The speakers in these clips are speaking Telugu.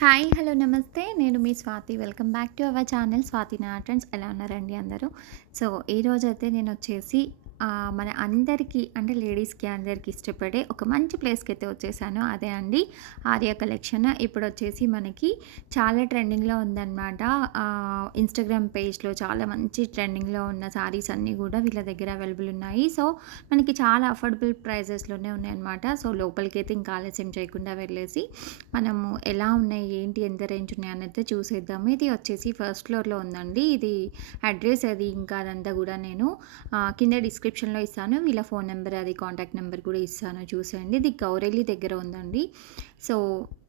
Hi hello namaste. నేను మీ Swati. Welcome back to our channel. Swati నాట్రెండ్స్ ఎలా ఉన్నారండి అందరూ? సో ఈరోజైతే నేను వచ్చేసి మన అందరికీ అంటే లేడీస్కి అందరికీ ఇష్టపడే ఒక మంచి ప్లేస్కి అయితే వచ్చేసాను. అదే అండి ఆర్య కలెక్షన్. ఇప్పుడు వచ్చేసి మనకి చాలా ట్రెండింగ్లో ఉందన్నమాట. ఇన్స్టాగ్రామ్ పేజ్లో చాలా మంచి ట్రెండింగ్లో ఉన్న సారీస్ అన్నీ కూడా వీళ్ళ దగ్గర అవైలబుల్ ఉన్నాయి. సో మనకి చాలా అఫోర్డబుల్ ప్రైజెస్లోనే ఉన్నాయన్నమాట. సో లోపలికి అయితే ఇంకా ఆలస్యం చేయకుండా వెళ్ళేసి మనము ఎలా ఉన్నాయి ఏంటి ఎంత రేంజ్ ఉన్నాయి అనేది చూసేద్దాము. ఇది వచ్చేసి ఫస్ట్ ఫ్లోర్లో ఉందండి. ఇది అడ్రస్ అది ఇంకా అదంతా కూడా నేను కింద కింద డిస్క్రిప్షన్లో ఇస్తాను. వీళ్ళ ఫోన్ నెంబర్ అది కాంటాక్ట్ నెంబర్ కూడా ఇస్తాను. చూసేయండి. ఇది గౌరెల్లి దగ్గర ఉందండి. సో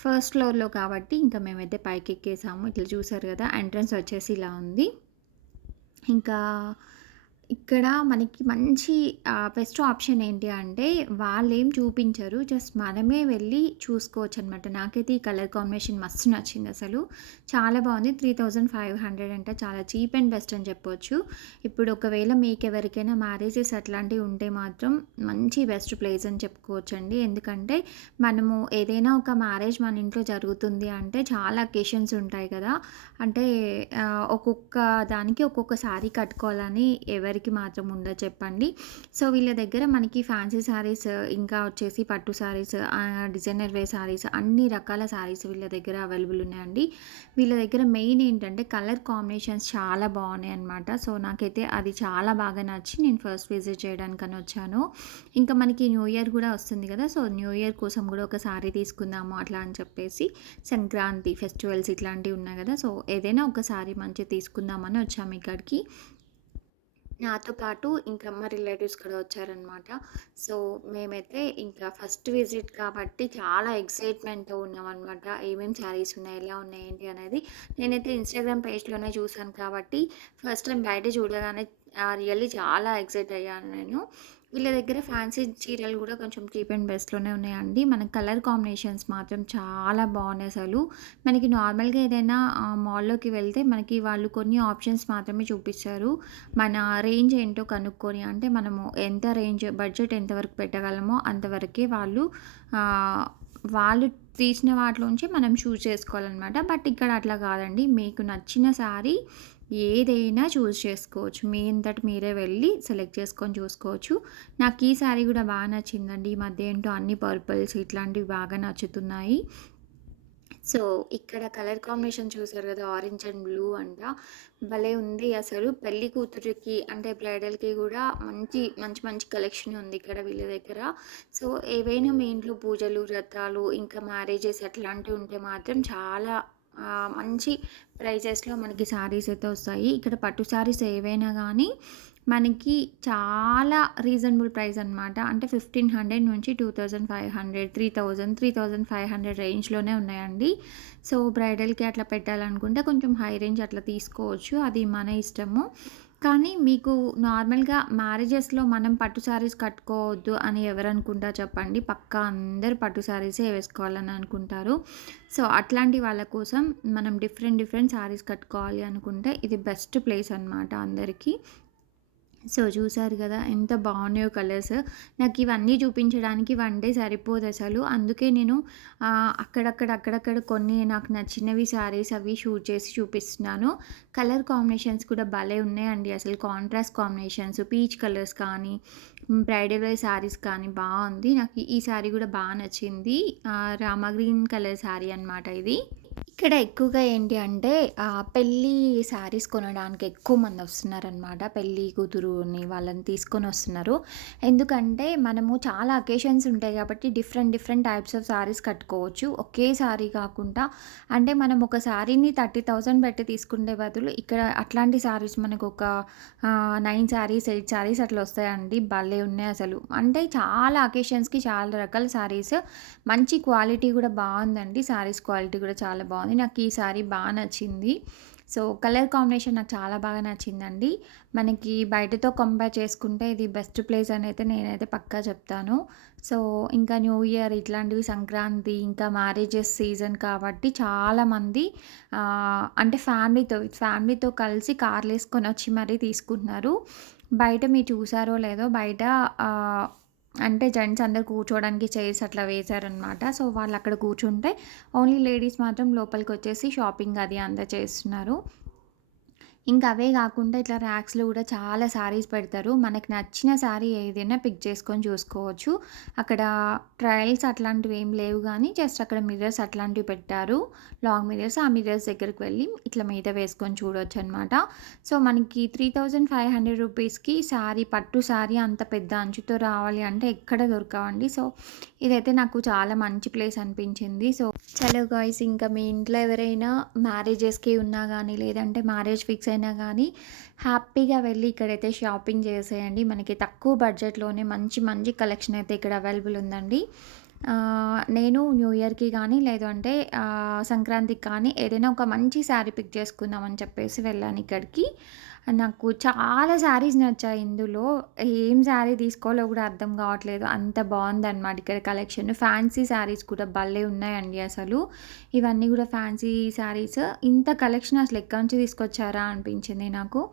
ఫస్ట్ ఫ్లోర్లో కాబట్టి ఇంకా మేమైతే పైకి ఎక్కేసాము ఇట్లా చూసారు కదా ఎంట్రన్స్ వచ్చేసి ఇలా ఉంది. ఇంకా ఇక్కడ మనకి మంచి బెస్ట్ ఆప్షన్ ఏంటి అంటే వాళ్ళు ఏం చూపించరు జస్ట్ మనమే వెళ్ళి చూసుకోవచ్చు అనమాట నాకైతే ఈ కలర్ కాంబినేషన్ మస్తు నచ్చింది అసలు. చాలా బాగుంది. త్రీ థౌజండ్ ఫైవ్ హండ్రెడ్ అంటే చాలా చీప్ అండ్ బెస్ట్ అని చెప్పొచ్చు. ఇప్పుడు ఒకవేళ మీకు ఎవరికైనా మ్యారేజెస్ అట్లాంటివి ఉంటే మాత్రం మంచి బెస్ట్ ప్లేస్ అని చెప్పుకోవచ్చు అండి ఎందుకంటే మనము ఏదైనా ఒక మ్యారేజ్ మన ఇంట్లో జరుగుతుంది అంటే చాలా అకేషన్స్ ఉంటాయి కదా. అంటే ఒక్కొక్క దానికి ఒక్కొక్క శారీ కట్టుకోవాలని ఎవరికి మాత్రం ఉందా చెప్పండి. సో వీళ్ళ దగ్గర మనకి ఫ్యాన్సీ శారీస్ ఇంకా వచ్చేసి పట్టు శారీస్ డిజైనర్ వే శారీస్ అన్ని రకాల శారీస్ వీళ్ళ దగ్గర అవైలబుల్ ఉన్నాయండి. వీళ్ళ దగ్గర మెయిన్ ఏంటంటే కలర్ కాంబినేషన్స్ చాలా బాగున్నాయి అనమాట సో నాకైతే అది చాలా బాగా నచ్చి నేను ఫస్ట్ విజిట్ చేయడానికని వచ్చాను. ఇంకా మనకి న్యూ ఇయర్ కూడా వస్తుంది కదా సో న్యూ ఇయర్ కోసం కూడా ఒక శారీ తీసుకుందాము అట్లా అని చెప్పేసి సంక్రాంతి ఫెస్టివల్స్ ఇట్లాంటివి ఉన్నాయి కదా సో ఏదైనా ఒక శారీ మంచి తీసుకుందామని వచ్చాము ఇక్కడికి. నాతో పాటు ఇంకా మా రిలేటివ్స్ కూడా వచ్చారనమాట. సో మేమైతే ఇంకా ఫస్ట్ విజిట్ కాబట్టి చాలా ఎక్సైట్మెంట్తో ఉన్నామన్నమాట ఏమేమి శారీస్ ఉన్నాయి ఎలా ఉన్నాయి ఏంటి అనేది. నేనైతే ఇన్స్టాగ్రామ్ పేజ్లోనే చూసాను కాబట్టి ఫస్ట్ టైం బయట చూడగానే రియల్లీ చాలా ఎక్సైట్ అయ్యాను నేను. వీళ్ళ దగ్గర ఫ్యాన్సీ చీరలు కూడా కొంచెం చీప్ అండ్ బెస్ట్లోనే ఉన్నాయండి. మన కలర్ కాంబినేషన్స్ మాత్రం చాలా బాగున్నాయి అసలు. మనకి నార్మల్గా ఏదైనా మాల్లోకి వెళ్తే మనకి వాళ్ళు కొన్ని ఆప్షన్స్ మాత్రమే చూపిస్తారు. మన రేంజ్ ఏంటో కనుక్కొని అంటే మనము ఎంత రేంజ్ బడ్జెట్ ఎంతవరకు పెట్టగలమో అంతవరకే వాళ్ళు వాళ్ళు తీసిన వాటిలోంచి మనం చూస్ చేసుకోవాలన్నమాట. బట్ ఇక్కడ అట్లా కాదండి. మీకు నచ్చిన శారీ ఏదైనా చూస్ చేసుకోవచ్చు. మీ ఇంతటి మీరే వెళ్ళి సెలెక్ట్ చేసుకొని చూసుకోవచ్చు. నాకు ఈ శారీ కూడా బాగా నచ్చిందండి. ఈ మధ్య ఏంటో అన్ని పర్పుల్స్ ఇట్లాంటివి బాగా నచ్చుతున్నాయి. సో ఇక్కడ కలర్ కాంబినేషన్ చూసారు కదా ఆరెంజ్ అండ్ బ్లూ అంట. భలే ఉంది అసలు. పెళ్ళి కూతురికి అంటే బ్రైడల్కి కూడా మంచి మంచి మంచి కలెక్షన్ ఉంది ఇక్కడ వీళ్ళ దగ్గర. సో ఏవైనా మీ ఇంట్లో పూజలు వ్రతాలు ఇంకా మ్యారేజెస్ అట్లాంటివి ఉంటే మాత్రం చాలా మంచి ప్రైజెస్లో మనకి శారీస్ అయితే వస్తాయి. ఇక్కడ పట్టు శారీస్ ఏవైనా కానీ మనకి చాలా రీజనబుల్ ప్రైస్ అనమాట అంటే ఫిఫ్టీన్ హండ్రెడ్ నుంచి two thousand five hundred three thousand three thousand five hundred రేంజ్లోనే ఉన్నాయండి. సో బ్రైడల్కి అట్లా పెట్టాలనుకుంటే కొంచెం హై రేంజ్ అట్లా తీసుకోవచ్చు. అది మన ఇష్టము. కానీ మీకు నార్మల్గా మ్యారేజెస్లో మనం పట్టు శారీస్ కట్టుకోవద్దు అని ఎవరనుకుంటా చెప్పండి. పక్కా అందరు పట్టు శారీసే వేసుకోవాలని అనుకుంటారు. సో అట్లాంటి వాళ్ళ కోసం మనం డిఫరెంట్ డిఫరెంట్ శారీస్ కట్టుకోవాలి అనుకుంటే ఇది బెస్ట్ ప్లేస్ అనమాట అందరికీ. సో చూసారు కదా ఎంత బాగున్నాయో కలర్స్. నాకు ఇవన్నీ చూపించడానికి వన్ డే సరిపోదు అసలు. అందుకే నేను అక్కడక్కడ అక్కడక్కడ కొన్ని నాకు నచ్చినవి శారీస్ అవి షూట్ చేసి చూపిస్తున్నాను. కలర్ కాంబినేషన్స్ కూడా భలే ఉన్నాయండి. అసలు కాంట్రాస్ట్ కాంబినేషన్స్ పీచ్ కలర్స్ కానీ బ్రైడల్ వేర్ శారీస్ కానీ బాగుంది. నాకు ఈ శారీ కూడా బాగా నచ్చింది. రామా గ్రీన్ కలర్ శారీ అనమాట ఇది. ఇక్కడ ఎక్కువగా ఏంటి అంటే పెళ్ళి శారీస్ కొనడానికి ఎక్కువ మంది వస్తున్నారనమాట పెళ్ళి కూతురుని వాళ్ళని తీసుకొని వస్తున్నారు. ఎందుకంటే మనము చాలా అకేషన్స్ ఉంటాయి కాబట్టి different different types of saris కట్టుకోవచ్చు. ఒకే శారీ కాకుండా అంటే మనం ఒక శారీని థర్టీ థౌజండ్ పెట్టి తీసుకునే బదులు ఇక్కడ అట్లాంటి శారీస్ మనకు ఒక నైన్ శారీస్ ఎయిట్ శారీస్ అట్లా వస్తాయండి. భలే ఉన్నాయి అసలు. అంటే చాలా అకేషన్స్కి చాలా రకాల శారీస్ మంచి క్వాలిటీ కూడా బాగుందండి. శారీస్ క్వాలిటీ కూడా చాలా బాగుంది. నాకు ఈ సారీ బాగా నచ్చింది. సో కలర్ కాంబినేషన్ నాకు చాలా బాగా నచ్చిందండి. మనకి బయటతో కంపేర్ చేసుకుంటే ఇది బెస్ట్ ప్లేస్ అని అయితే నేనైతే పక్కా చెప్తాను. సో ఇంకా న్యూ ఇయర్ ఇట్లాంటివి సంక్రాంతి ఇంకా మ్యారేజెస్ సీజన్ కాబట్టి చాలామంది అంటే ఫ్యామిలీతో ఫ్యామిలీతో కలిసి కార్లు వేసుకొని వచ్చి మరీ తీసుకుంటున్నారు. బయట మీరు చూసారో లేదో బయట అంటే జెంట్స్ అందరు కూర్చోవడానికి చైర్స్ అట్లా వేశారనమాట. సో, వాళ్ళు అక్కడ కూర్చుంటే ఓన్లీ లేడీస్ మాత్రం లోపలికి వచ్చేసి షాపింగ్ అది అంతా చేస్తున్నారు. ఇంకా అవే కాకుండా ఇట్లా ర్యాక్స్‌లో కూడా చాలా శారీస్ పెడతారు. మనకి నచ్చిన శారీ ఏదైనా పిక్ చేసుకొని చూసుకోవచ్చు. అక్కడ ట్రయల్స్ అట్లాంటివి ఏం లేవు కానీ జస్ట్ అక్కడ మిర్రర్స్ అట్లాంటివి పెట్టారు. Long mirrors. ఆ మిర్రర్స్ దగ్గరికి వెళ్ళి ఇట్లా మీద వేసుకొని చూడొచ్చనమాట. సో, మనకి 3500 రూపీస్‌కి శారీ పట్టు శారీ అంత పెద్ద అంచుతో రావాలి అంటే ఎక్కడ దొరకవండి. సో, ఇదైతే నాకు చాలా మంచి ప్లేస్ అనిపించింది. సో, చలో గాయ్స్ ఇంకా మీ ఇంట్లో ఎవరైనా మ్యారేజెస్‌కి ఉన్నా కానీ లేదంటే మ్యారేజ్ ఫిక్స్ అయినా కానీ హ్యాపీగా వెళ్ళి ఇక్కడైతే షాపింగ్ చేసేయండి. మనకి తక్కువ బడ్జెట్‌లోనే మంచి మంచి కలెక్షన్ అయితే ఇక్కడ అవైలబుల్ ఉందండి. నేను న్యూ ఇయర్‌కి కానీ లేదు అంటే సంక్రాంతికి కానీ ఏదైనా ఒక మంచి శారీ పిక్ చేసుకుందామని చెప్పేసి వెళ్ళాను ఇక్కడికి. నాకు చాలా శారీస్ నచ్చాయి ఇందులో. ఏం శారీ తీసుకోవాలో కూడా అర్థం కావట్లేదు అంత బాగుందన్నమాట ఇక్కడ కలెక్షన్. ఫ్యాన్సీ శారీస్ కూడా భలే ఉన్నాయండి అసలు. ఇవన్నీ కూడా ఫ్యాన్సీ శారీస్. ఇంత కలెక్షన్ అసలు ఎక్కడి నుంచి తీసుకొచ్చారా అనిపించింది నాకు.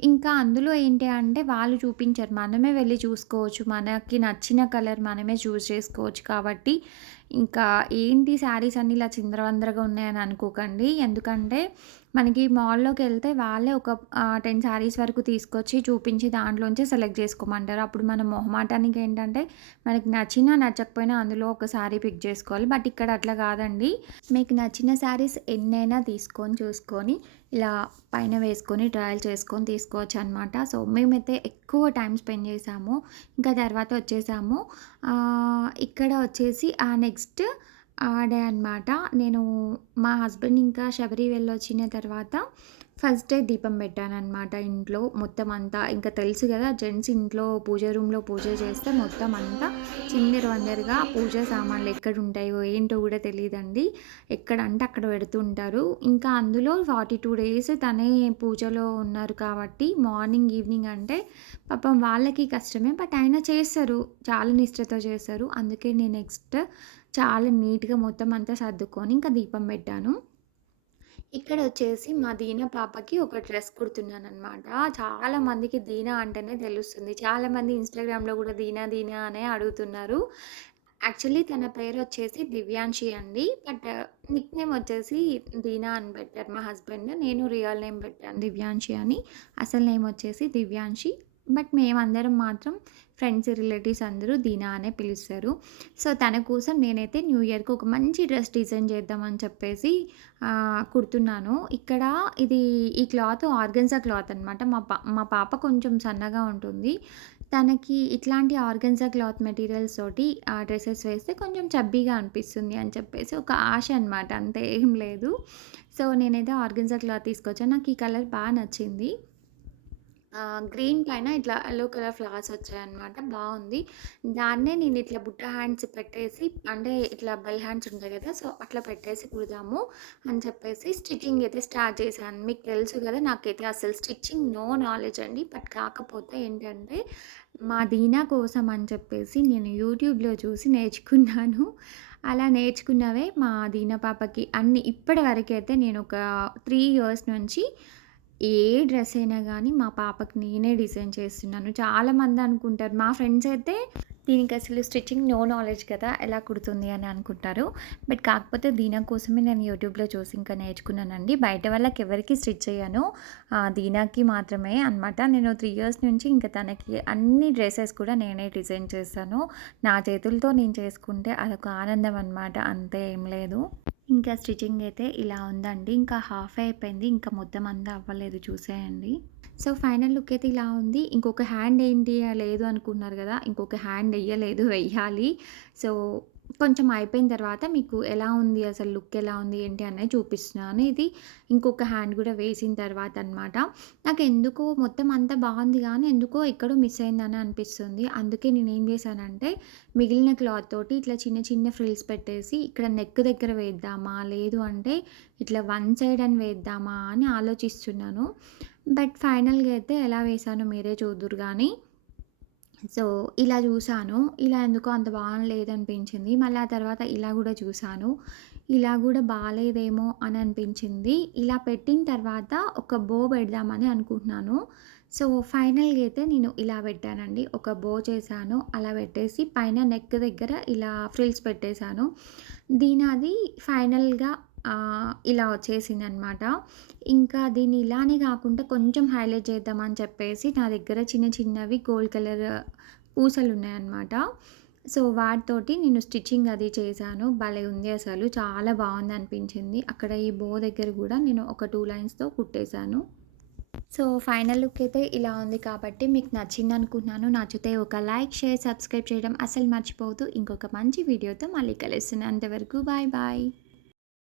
ఇంకా అందులో ఏంటి అంటే వాళ్ళు చూపించారు. మనమే వెళ్ళి చూసుకోవచ్చు. మనకి నచ్చిన కలర్ మనమే చూస్ చేసుకోవచ్చు కాబట్టి ఇంకా ఏంటి శారీస్ అన్నీ ఇలా చిందరవందరగా ఉన్నాయని అనుకోకండి. ఎందుకంటే మనకి మాల్లోకి వెళ్తే వాళ్ళే ఒక టెన్ శారీస్ వరకు తీసుకొచ్చి చూపించి దాంట్లోంచి సెలెక్ట్ చేసుకోమంటారు. అప్పుడు మన మొహమాటానికి ఏంటంటే మనకి నచ్చినా, నచ్చకపోయినా అందులో ఒక శారీ పిక్ చేసుకోవాలి. బట్ ఇక్కడ అట్లా కాదండి. మీకు నచ్చిన శారీస్ ఎన్నైనా తీసుకొని చూసుకొని ఇలా పైన వేసుకొని ట్రయల్ చేసుకొని తీసుకోవచ్చు అనమాట సో, మేమైతే ఎక్కువ టైం స్పెండ్ చేసాము ఇంకా తర్వాత వచ్చేసాము. ఇక్కడ వచ్చేసి ఆ నెక్స్ట్ ఆహ్, డే అనమాట. నేను మా హస్బెండ్ ఇంకా శబరి వెళ్ళొచ్చిన తర్వాత ఫస్ట్ డే దీపం పెట్టానమాట ఇంట్లో మొత్తం అంతా. ఇంకా తెలుసు కదా జెంట్స్ ఇంట్లో పూజ రూమ్‌లో పూజ చేస్తే మొత్తం అంతా చిందరు వందరుగా పూజ సామాన్లు ఎక్కడ ఉంటాయో ఏంటో కూడా తెలియదండి ఎక్కడంటే అక్కడ పెడుతుంటారు. ఇంకా అందులో 42 డేస్ తనే పూజలో ఉన్నారు కాబట్టి మార్నింగ్, ఈవినింగ్ అంటే పాపం వాళ్ళకి కష్టమే. బట్ అయినా చేస్తారు. చాలా నిష్ఠతో చేస్తారు. అందుకే నేను నెక్స్ట్ చాలా నీట్‌గా మొత్తం అంతా సర్దుకొని ఇంకా దీపం పెట్టాను. ఇక్కడ వచ్చేసి మా దీనా పాపకి ఒక డ్రెస్ కుడుతున్నాననమాట. చాలా మందికి దీనా అంటేనే తెలుస్తుంది. చాలామంది ఇన్‌స్టాగ్రామ్‌లో కూడా దీనా, దీనా అనే అడుగుతున్నారు. యాక్చువల్లీ తన పేరు వచ్చేసి దివ్యాంషి అండి. బట్ నిక్ నేమ్ వచ్చేసి దీనా అని పెట్టారు మా హస్బెండ్. నేను రియల్ నేమ్ పెట్టాను దివ్యాంషి అని. అసలు నేమ్ వచ్చేసి దివ్యాంషి. బట్ మేమందరం మాత్రం ఫ్రెండ్స్, రిలేటివ్స్ అందరూ దీనా అనే పిలుస్తారు. సో, తన కోసం నేనైతే న్యూ ఇయర్‌కి ఒక మంచి డ్రెస్ డిజైన్ చేద్దామని చెప్పేసి కుడుతున్నాను. ఇక్కడ ఇది ఈ క్లాత్ ఆర్గన్జా క్లాత్ అనమాట. మా పా మా పాప కొంచెం సన్నగా ఉంటుంది. తనకి ఇట్లాంటి ఆర్గన్జా క్లాత్ మెటీరియల్స్ తోటి ఆ డ్రెస్సెస్ వేస్తే కొంచెం చబ్బీగా అనిపిస్తుంది అని చెప్పేసి ఒక ఆశ అనమాట. అంతే ఏం లేదు. సో, నేనైతే ఆర్గన్జా క్లాత్ తీసుకొచ్చాను. నాకు ఈ కలర్ బాగా నచ్చింది. గ్రీన్ పైన ఇట్లా ఎల్లో కలర్ ఫ్లవర్స్ వచ్చాయన్నమాట. బాగుంది దాన్నే నేను ఇట్లా బుట్ట హ్యాండ్స్ పెట్టేసి అంటే ఇట్లా బెల్ హ్యాండ్స్ ఉంటాయి కదా సో, అట్లా పెట్టేసి కుడదాము అని చెప్పేసి స్టిచ్చింగ్ అయితే స్టార్ట్ చేశాను. మీకు తెలుసు కదా నాకైతే అసలు స్టిచ్చింగ్ నో నాలెడ్జ్ అండి. బట్ కాకపోతే ఏంటంటే మా దీనా కోసం అని చెప్పేసి నేను యూట్యూబ్‌లో చూసి నేర్చుకున్నాను. అలా నేర్చుకున్నవే మా దీనా పాపకి అన్ని ఇప్పటి వరకైతే నేను ఒక త్రీ ఇయర్స్ నుంచి ఏ డ్రెస్ అయినా కానీ మా పాపకి నేనే డిజైన్ చేస్తున్నాను. చాలామంది అనుకుంటారు. మా ఫ్రెండ్స్ అయితే దీనికి అసలు స్టిచ్చింగ్ నో నాలెడ్జ్ కదా! ఎలా కుడుతుంది అని అనుకుంటారు. బట్ కాకపోతే దీనా కోసమే నేను యూట్యూబ్‌లో చూసి ఇంకా నేర్చుకున్నానండి. బయట వాళ్ళకి ఎవరికి స్టిచ్ చేయను. దీనాకి మాత్రమే అనమాట. నేను త్రీ ఇయర్స్ నుంచి ఇంకా తనకి అన్ని డ్రెస్సెస్ కూడా నేనే డిజైన్ చేశాను. నా చేతులతో నేను చేసుకుంటే అదొక ఆనందం అనమాట. అంతే ఏం లేదు. ఇంకా స్టిచ్చింగ్ అయితే ఇలా ఉందండి. ఇంకా హాఫ్ అయిపోయింది. ఇంకా మొత్తం అంతా అవ్వలేదు చూసేయండి. సో, ఫైనల్ లుక్ అయితే ఇలా ఉంది. ఇంకొక హ్యాండ్ ఏంటి లేదు అనుకున్నారు కదా ఇంకొక హ్యాండ్ వేయలేదు వెయ్యాలి. సో, కొంచెం అయిపోయిన తర్వాత మీకు ఎలా ఉంది అసలు లుక్ ఎలా ఉంది ఏంటి అనేది చూపిస్తున్నాను. ఇది ఇంకొక హ్యాండ్ కూడా వేసిన తర్వాత అనమాట. నాకెందుకో మొత్తం అంతా బాగుంది కానీ ఎందుకో ఎక్కడో మిస్ అయిందని అనిపిస్తుంది. అందుకే నేనేం చేశానంటే మిగిలిన క్లాత్ తోటి ఇట్లా చిన్న చిన్న ఫ్రిల్స్ పెట్టేసి ఇక్కడ నెక్ దగ్గర వేద్దామా? లేదు అంటే ఇట్లా వన్ సైడ్ అని వేద్దామా? అని ఆలోచిస్తున్నాను. బట్ ఫైనల్‌గా అయితే ఎలా వేసానో మీరే చూద్దురు కానీ సో, ఇలా చూసాను. ఇలా ఎందుకో అంత బాగాలేదనిపించింది మళ్ళీ ఆ తర్వాత ఇలా కూడా చూసాను. ఇలా కూడా బాగాలేదేమో అని అనిపించింది. ఇలా పెట్టిన తర్వాత ఒక బో పెడదామని అనుకుంటున్నాను. సో, ఫైనల్‌గా అయితే నేను ఇలా పెట్టానండి. ఒక బో చేశాను. అలా పెట్టేసి పైన నెక్ దగ్గర ఇలా ఫ్రిల్స్ పెట్టేశాను. దీని అది ఫైనల్‌గా ఇలా వచ్చేసింది అనమాట ఇంకా దీన్ని ఇలానే కాకుండా కొంచెం హైలైట్ చేద్దామని చెప్పేసి నా దగ్గర చిన్న చిన్నవి గోల్డ్ కలర్ పూసలు ఉన్నాయన్నమాట సో, వాటితోటి నేను స్టిచ్చింగ్ అది చేశాను. భలే ఉంది అసలు. చాలా బాగుంది అనిపించింది అక్కడ ఈ బో దగ్గర కూడా నేను ఒక టూ లైన్స్‌తో కుట్టేశాను. సో, ఫైనల్ లుక్ అయితే ఇలా ఉంది కాబట్టి మీకు నచ్చింది అనుకున్నాను నచ్చితే ఒక లైక్, షేర్, సబ్స్క్రైబ్ చేయడం అసలు మర్చిపోవద్దు. ఇంకొక మంచి వీడియోతో మళ్ళీ కలుస్తున్నాను. అంతవరకు బాయ్ బాయ్.